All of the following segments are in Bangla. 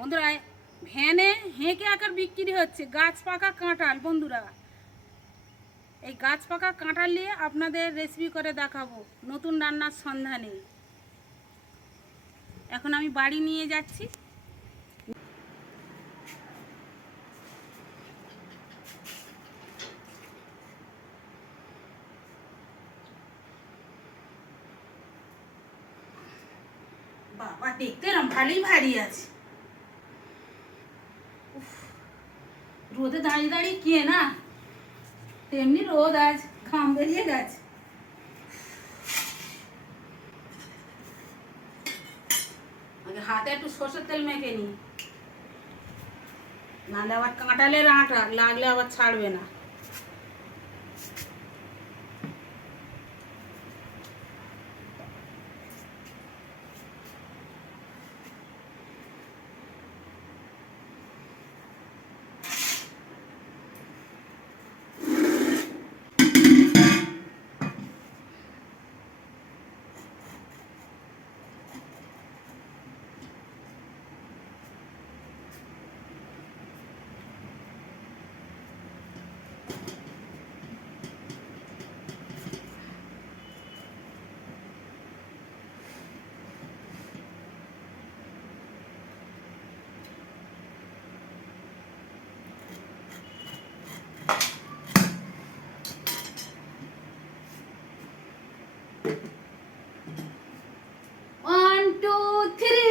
বন্ধুরা ভ্যানে হেঁকে আকার বিক্রি হচ্ছে গাছ পাকা কাঁঠাল। বন্ধুরা এই গাছ পাকা কাঁঠাল নিয়ে আপনাদের রেসিপি করে দেখাবো নতুন রান্নার সন্ধানে। এখন আমি বাড়ি নিয়ে যাচ্ছি। বাবা দেখতে এরম ভালোই ভারী আছে। রোদে দাঁড়িয়ে দাঁড়িয়ে কে না তেমনি রোদ, আজ ঘাম বেরিয়ে গেছে। আগে হাতে একটু সরষের তেল মেখে নি, নাহলে আবার কাঁঠালের আটা লাগলে আবার ছাড়বে না।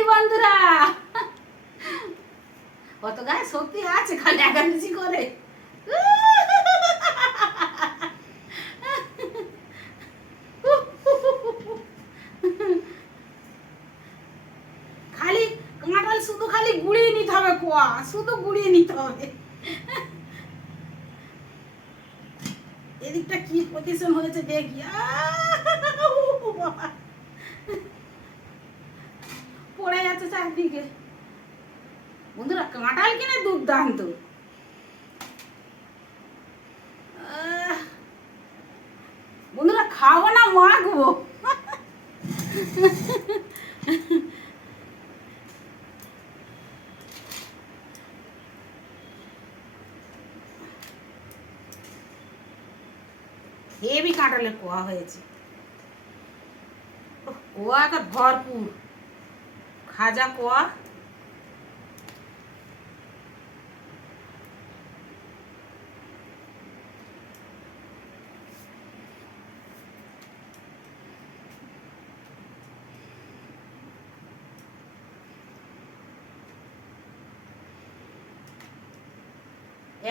বন্ধুরা কত গায়ে শক্তি আছে, খালি একাদশি করে। খালি কাঁঠাল শুধু খালি গুড়িয়ে নিতে হবে, কোয়া শুধু গুড়িয়ে নিতে হবে। এদিকটা কি পজিশন হয়েছে দেখি। পড়ে যাচ্ছে চারদিকে। বন্ধুরা কাঁঠাল কিনে দুর্দান্ত। বন্ধুরা খাবো না মাখবো। হেভি কাঁঠালের কোয়া হয়েছে, কোয়া একটা ভরপুর খাজা কোয়া।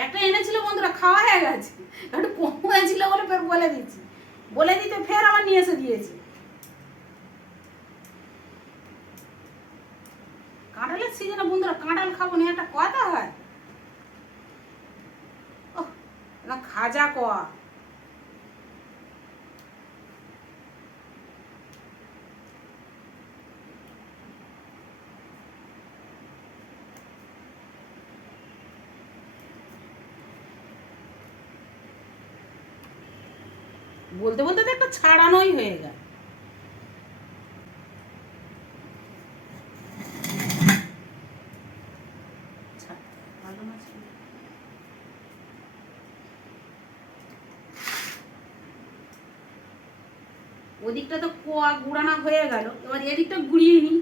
একটা এনেছিল বন্ধুরা, খাওয়া হয়ে গেছে, একটু কম হয়েছিল বলে ফের বলে দিচ্ছি, বলে দিতে ফের আবার নিয়ে এসে দিয়েছি। কাঁঠালের সিজনে বন্ধুরা কাঁঠাল খাবো না একটা কথা হয়। না খাজা কোয়া। বলতে বলতে তো একটা ছাড়ানোই হয়ে গেল। ওদিকটা তো কোয়া গুড়ানো হয়ে গেল, এবার এদিকটা গুড়িয়ে নি।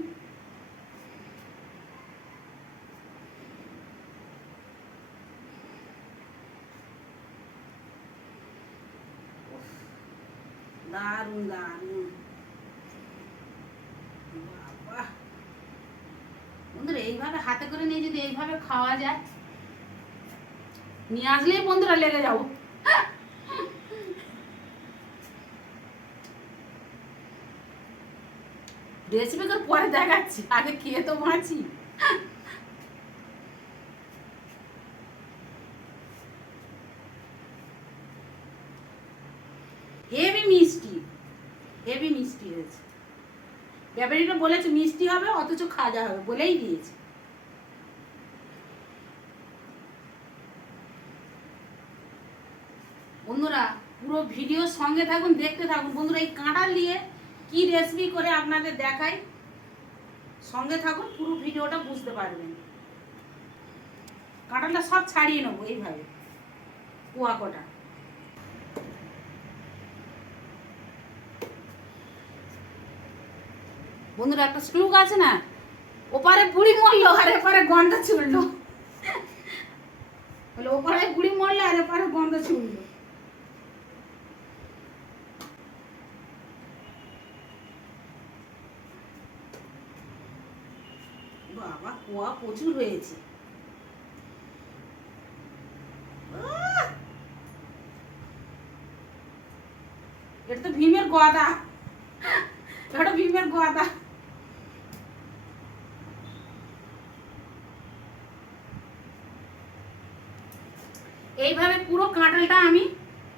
দারুন দারুন বন্ধুরা, এইভাবে হাতে করে নিয়ে যদি এইভাবে খাওয়া যায়, নিয়ে আসলেই বন্ধুরা লেগে যাবো। রেসিপি করে পরে দেখাচ্ছি, আগে খেয়ে তো বাঁচি। হেভি মিষ্টি, হেভি মিষ্টি হয়েছে। ব্যাপারীটা বলেছে মিষ্টি হবে অথচ খাজা হবে, বলেই দিয়েছে। বন্ধুরা পুরো ভিডিওর সঙ্গে থাকুন, দেখতে থাকুন। বন্ধুরা এই কাঁঠাল দিয়ে কি রেসিপি করে আপনাদের দেখাই, সঙ্গে থাকুন, পুরো ভিডিওটা বুঝতে পারবেন। কাঁঠালটা সব ছাড়িয়ে নেবো এইভাবে কুয়া কটা। বন্ধুরা একটা শ্লোক আছে না, ওপারে বুড়ি মরলো আর এপারে গন্ধ ছুড়লো, বলে ওপারে বুড়ি মরলো আর এপারে গন্ধ ছুড়লো। বাবা কুয়া প্রচুর হয়েছে। এটা তো ভীমের গদা, এটা ভীমের গদা। এইভাবে পুরো কাঁঠালটা আমি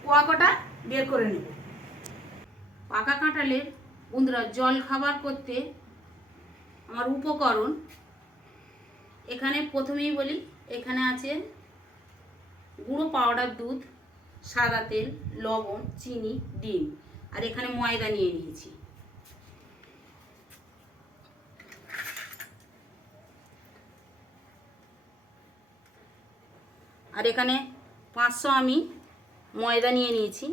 কুয়া কটা বের করে নেব। পাকা কাঁঠালের বন্ধুরা জল খাবার করতে আমার উপকরণ এখানে প্রথমেই বলি, এখানে আছে গুঁড়ো পাউডার দুধ, সাদা তেল, লবণ, চিনি, ডিম, আর এখানে ময়দা নিয়ে নিয়েছি। আর এখানে 500 আমি ময়দা নিয়ে নিয়েছি,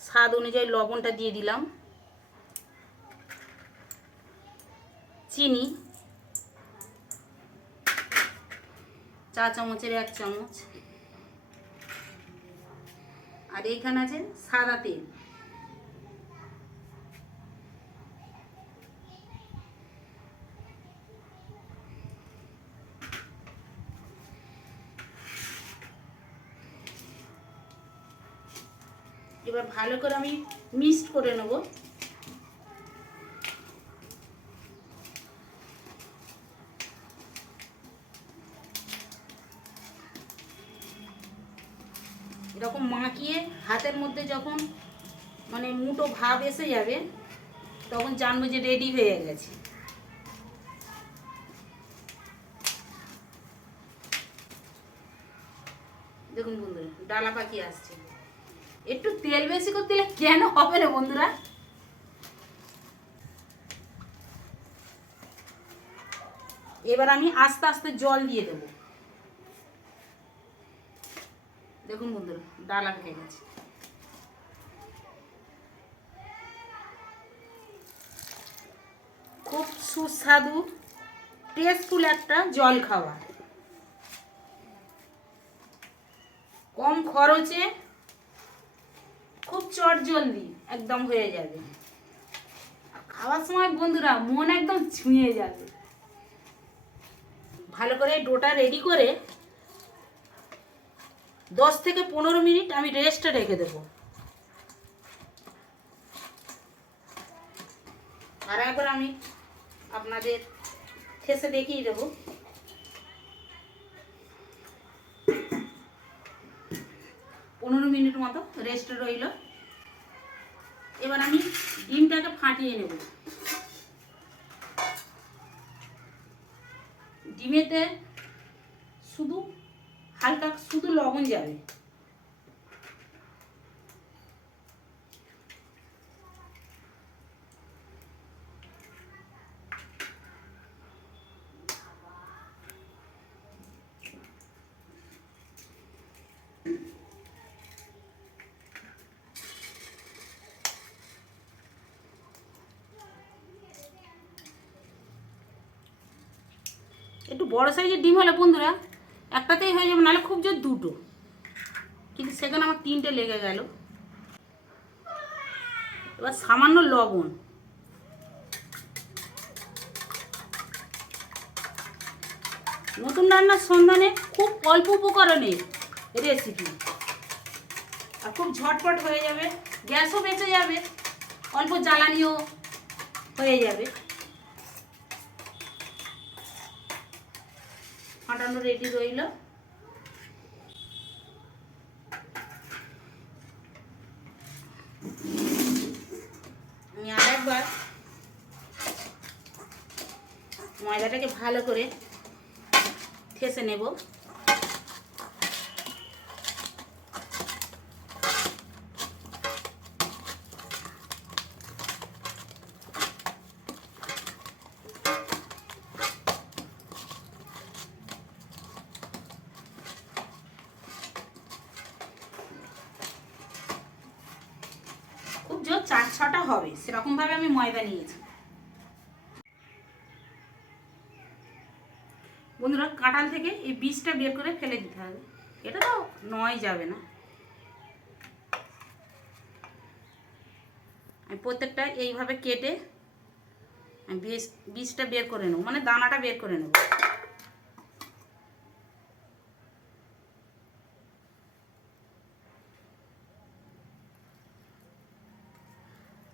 স্বাদ অনুযায়ী লবণটা দিয়ে দিলাম, চিনি 4 চামচের 1 চামচ, আর এইখানে আছে সাদা তেল। এবার ভালো করে আমি মিক্সড করে নেব। এরকম মাখিয়ে হাতের মধ্যে যখন মানে মুঠো ভাব এসে যাবে তখন জানবো যে রেডি হয়ে গেছে। দেখুন বন্ধুরা ডালা পাখি আসছে। একটু তেল বেশি করে দিলে কেন হবে না বন্ধুরা। এবার আমি আস্তে আস্তে জল দিয়ে দেব। দেখুন বন্ধুরা ডালা হয়ে গেছে। খুব সুস্বাদু টেস্টফুল একটা জল খাবার, কম খরচে খুব চটজলদি একদম হয়ে যাবে। খাওয়ার সময় বন্ধুরা মন একদম ছুঁয়ে যাবে। ভালো করে ডোটা রেডি করে 10 থেকে 15 মিনিট আমি রেস্টে রেখে দেবো। আর একবার আমি আপনাদের ঠেসে দেখিয়ে দেবো। পনেরো মিনিট মতো রেস্টে রইল। এবার আমি ডিমটাকে ফাটিয়ে নেব। ডিমেতে শুধু হালকা শুধু লবণ যাবে। একটু বড় সাইজের ডিম হলে বন্ধুরা একটাতেই হয়ে যাবে, নাহলে খুব জোর দুটো, কিন্তু সেখানে আমার 3টে লেগে গেল। এবার সামান্য লবণ, নতুন রান্নার সন্ধানে খুব অল্প উপকরণের রেসিপি, আর খুব ঝটপট হয়ে যাবে, গ্যাসও বেঁচে যাবে, অল্প জ্বালানিও হয়ে যাবে। ফাটানো রেডি রইল। আমি আরেকবার ময়দাটাকে ভালো করে ঠেসে নেব। 4-6টা হবে, সেরকমভাবে আমি ময়দা নিয়েছি। বন্ধুরা, কাঁঠাল থেকে এই বীজটা বের করে ফেলে দিতে হবে, এটা তো নেওয়াই যাবে না। আমি প্রত্যেকটা এইভাবে কেটে আমি বীজটা বের করে নেব, মানে দানাটা বের করে নেব।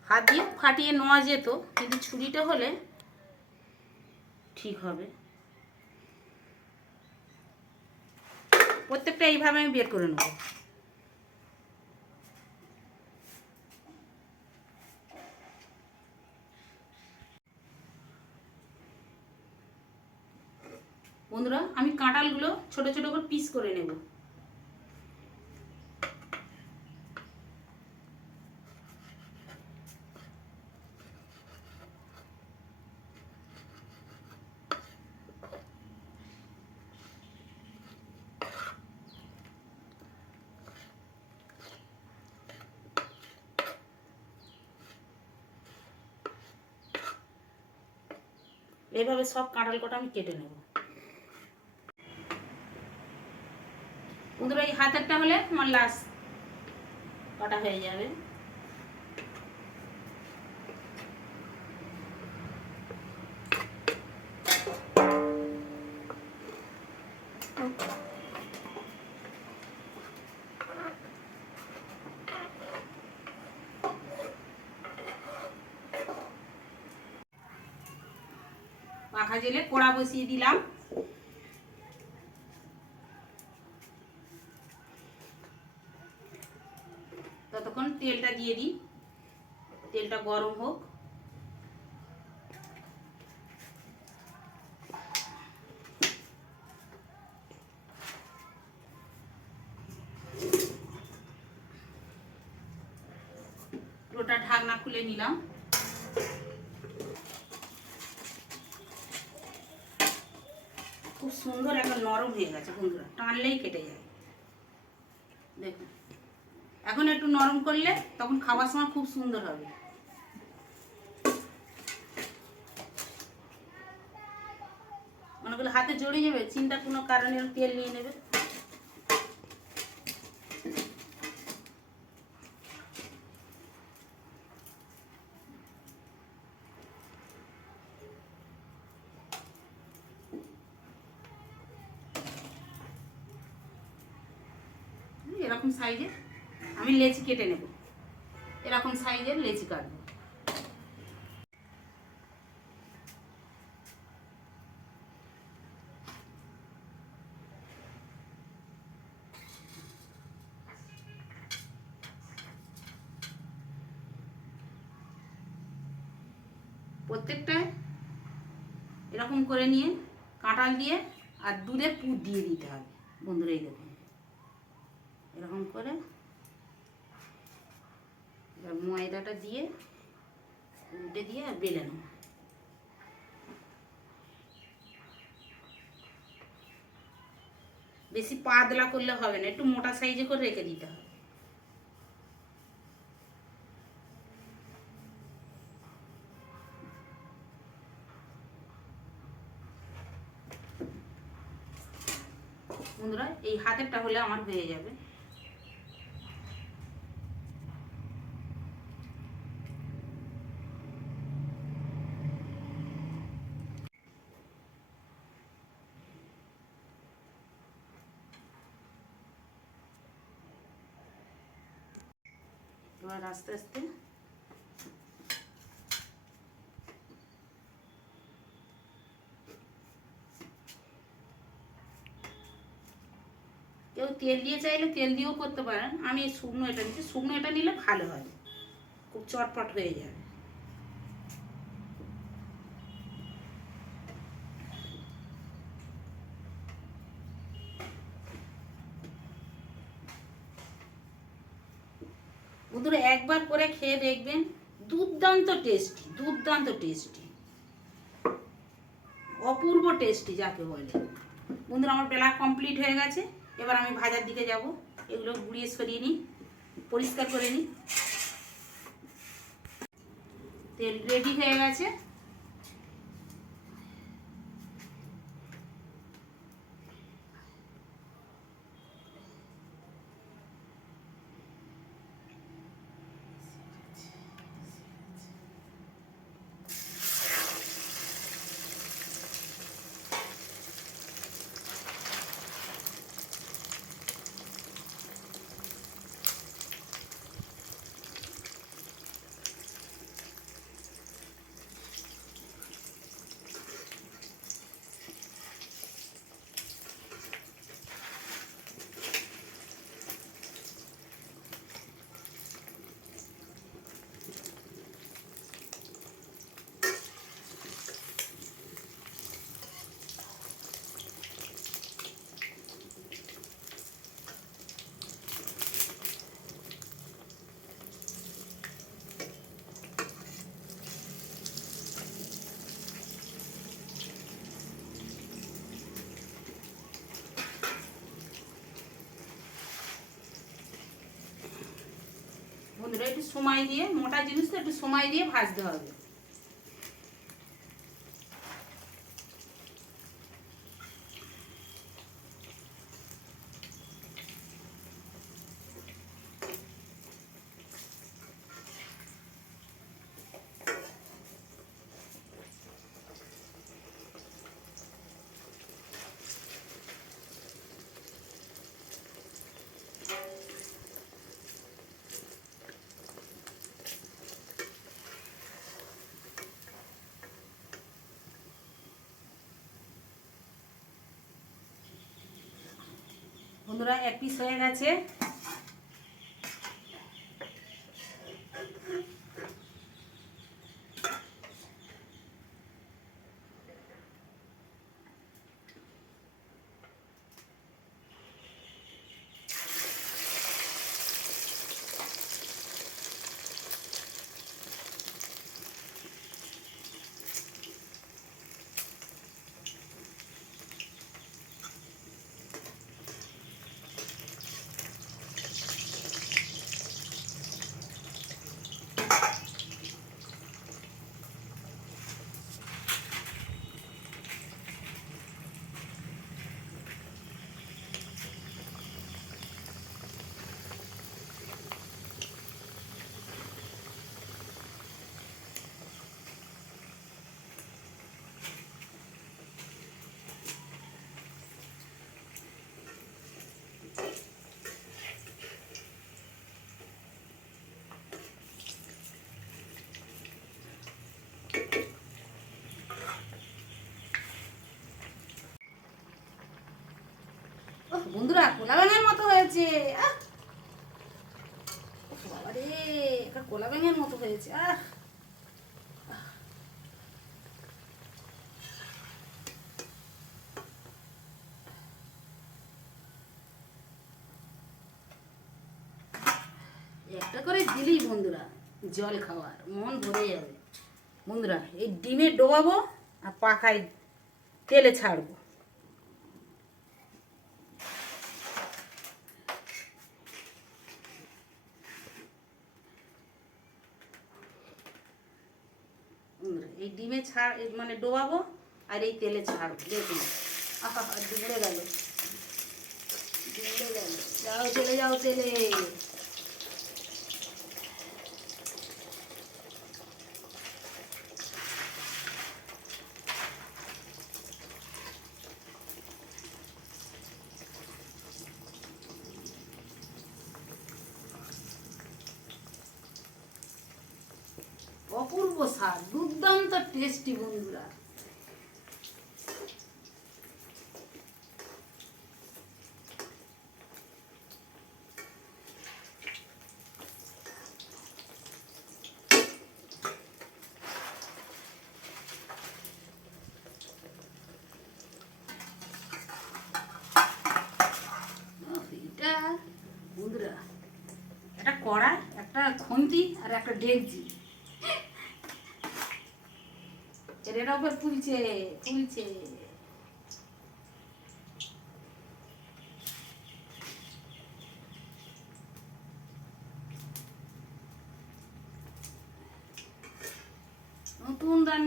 হাত দিয়ে ফাটিয়ে নেওয়া যেত, কিন্তু ছুরিটা হলে ঠিক হবে। প্রত্যেকটা এইভাবে আমি বের করে নেব। বন্ধুরা, আমি কাঁঠালগুলো ছোট ছোট করে পিস করে নেব। এইভাবে সব কাঁঠাল কটা আমি কেটে নেব। বন্ধুরা, এই হাতেরটা হলে আমার লাস্ট কাটা হয়ে যাবে। পাখা জেলে কড়া বসিয়ে দিলাম। ততক্ষণ তেলটা দিয়ে দিই, তেলটা গরম হোক। পুরোটা ঢাকনা খুলে নিলাম। খুব সুন্দর এখন নরম হয়ে গেছে বন্ধুরা, টানলেই কেটে যায়। দেখুন, এখন একটু নরম করলে তখন খাওয়ার সময় খুব সুন্দর হবে। মনে করলে হাতে জড়িয়ে যাবে, চিন্তার কোনো কারণে তেল নিয়ে নেবে। এরকম সাইজের আমি লেচি কেটে নেব, এরকম সাইজের লেচি কাটবো। প্রত্যেকটা এরকম করে নিয়ে কাঁঠাল দিয়ে আর দুধের পুর দিয়ে দিতে হবে। বন্ধুরা, এই দেখুন, এরকম করে ময়দাটা দিয়ে উল্টে দিয়ে আর বেলে নেব। বেশি পাতলা করলে হবে না, একটু মোটা সাইজে করে রেখে দিতে হবে। বন্ধুরা, এই হাতেরটা হলে আমার হয়ে যাবে। এবার আস্তে আস্তে কেউ তেল দিয়ে চাইলে তেল দিয়েও করতে পারেন। আমি এই শুকনো এটা নিচ্ছি, শুকনো এটা নিলে ভালো হয়, খুব চটপট হয়ে যাবে। বন্ধুরা, একবার করে খেয়ে দেখবেন, দুর্দান্ত টেস্টি, দুর্দান্ত টেস্টি, অপূর্ব টেস্টি যাকে বলে। বন্ধুরা, আমার বেলা কমপ্লিট হয়ে গেছে, এবার আমি ভাজার দিকে যাব। এগুলো গুঁড়িয়ে সরিয়ে নিই, পরিষ্কার করে নিই। তেল রেডি হয়ে গেছে। বন্ধুরা একটু সময় দিয়ে, মোটা জিনিস তো একটু সময় দিয়ে ভাজতে হবে। বন্ধুরা এক পিস হয়ে গেছে। বন্ধুরা কোলা ব্যাঙের মতো হয়েছে। বাবারে এটা কোলা ব্যাঙের মতো হয়েছে। একটা করে দিলেই বন্ধুরা জল খাওয়ার মন ভরে যাবে। বন্ধুরা এই ডিমে ডোবাবো আর পাখায় তেলে ছাড়বো। এই ডিমে ছাড় মানে ডোবাবো আর এই তেলে ছাড়বো। দেখুন আহা ডুবড়ে গেল, ডুবড়ে গেল। যাও চলে যাও তেলে। অপূর্ব স্বাদ, দুর্দান্ত টেস্টি বন্ধুরা। এটা বন্ধুরা একটা কড়াই, একটা খুন্তি আর একটা ডেকচি, এর উপর ফুলছে ফুলছে।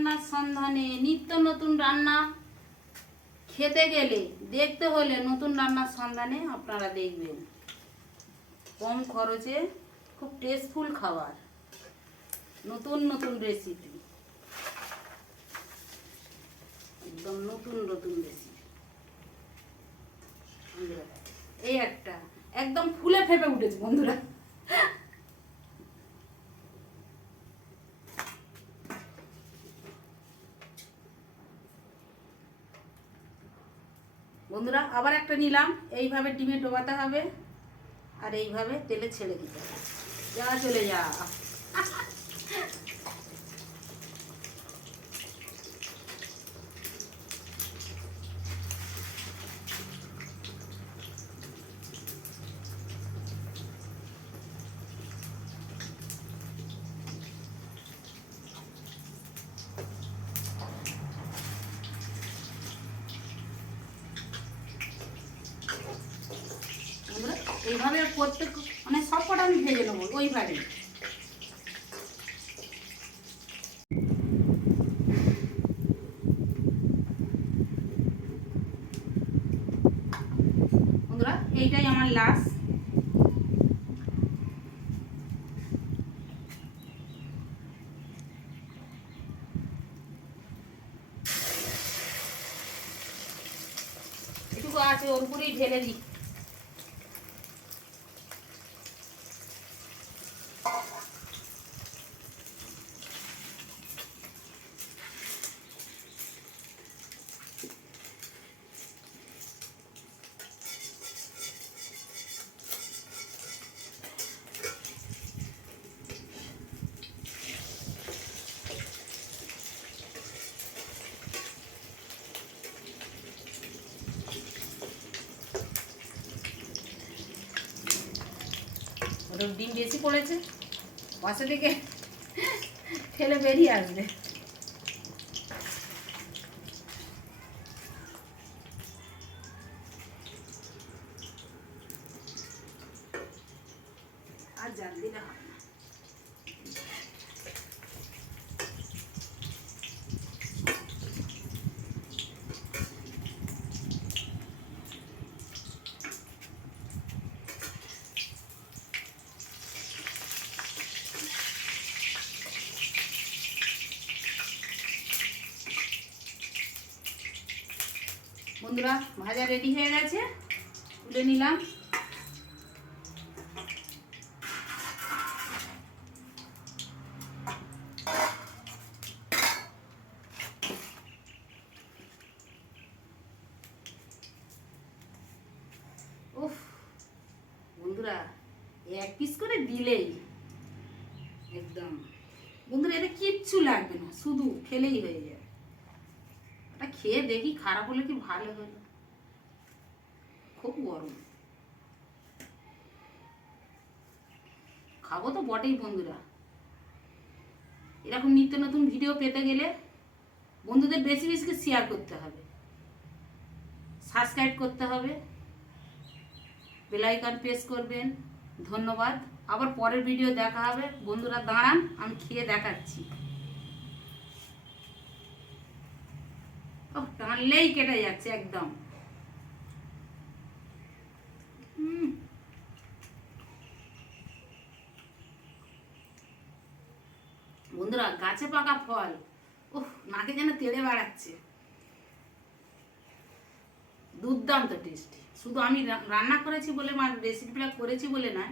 রান্নার সন্ধানে নিত্য নতুন রান্না খেতে গেলে দেখতে হলে নতুন রান্নার সন্ধানে আপনারা দেখবেন। কম খরচে খুব টেস্টফুল খাবার, নতুন নতুন রেসিপি, একদম নতুন নতুন রেসিপি। এই একটা একদম ফুলে ফেপে উঠেছে বন্ধুরা। বন্ধুরা আবার একটা নিলাম। এইভাবে ডিমে ডোবাতে হবে আর এইভাবে তেলে ছেড়ে দিতে হবে। যা চলে যা। এইভাবে প্রত্যেক মানে সব কটা আমি ভেজে নেবো ওইভাবে। বন্ধুরা এইটাই আমার লাস্ট। এটুকু আছে ওর উপরেই ঢেলে দিই। ওটা ডিম বেশি পড়েছে, পাশে থেকে ঠেলে বেরিয়ে আসবে। আর জাল দিলে হবে না। বন্ধুরা ভাজা রেডি হয়ে গেছে, তুলে নিলাম। উফ বন্ধুরা এক পিস করে দিলেই একদম বন্ধুরা এটা কিচ্ছু লাগবে না, শুধু খেলেই হয়ে যাবে। এটা খেয়ে দেখি খারাপ হলে কি ভালো হলো। খুব গরম, খাবো তো বটেই বন্ধুরা। এরকম নিত্য নতুন ভিডিও পেতে গেলে বন্ধুদের বেশি বেশি শেয়ার করতে হবে, সাবস্ক্রাইব করতে হবে, বেল আইকন প্রেস করবেন। ধন্যবাদ। আবার পরের ভিডিও দেখা হবে। বন্ধুরা দাঁড়ান, আমি খেয়ে দেখাচ্ছি। টানলেই কেটে যাচ্ছে একদম। বন্ধুরা গাছে পাকা ফল, উফ নাকে যেন তেড়ে বেড়াচ্ছে। দুর্দান্ত টেস্টি। শুধু আমি রান্না করেছি বলে বা রেসিপিটা করেছি বলে না,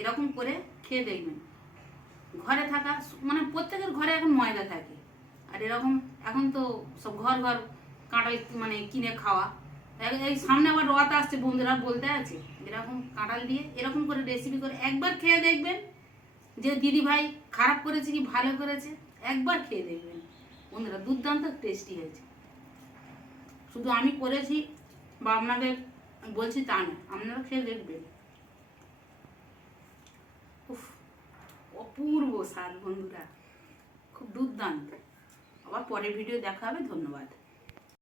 এরকম করে খেয়ে দেখবেন। ঘরে থাকা মানে প্রত্যেকের ঘরে এখন ময়দা থাকে, আর এরকম এখন তো সব ঘর ঘর কাঁঠাল মানে কিনে খাওয়া। এই সামনে আবার রথ আসছে বন্ধুরা, বলতে আছে এরকম কাঁঠাল দিয়ে এরকম করে রেসিপি করে একবার খেয়ে দেখবেন যে দিদি ভাই খারাপ করেছে কি ভালো করেছে। একবার খেয়ে দেখবেন বন্ধুরা, দুর্দান্ত টেস্টি হয়েছে। শুধু আমি করেছি বা আপনাদের বলছি তা না, আপনারা খেয়ে দেখবেন। উফ অপূর্ব স্বাদ বন্ধুরা, খুব দুর্দান্ত। আবার পরের ভিডিও দেখা হবে। ধন্যবাদ।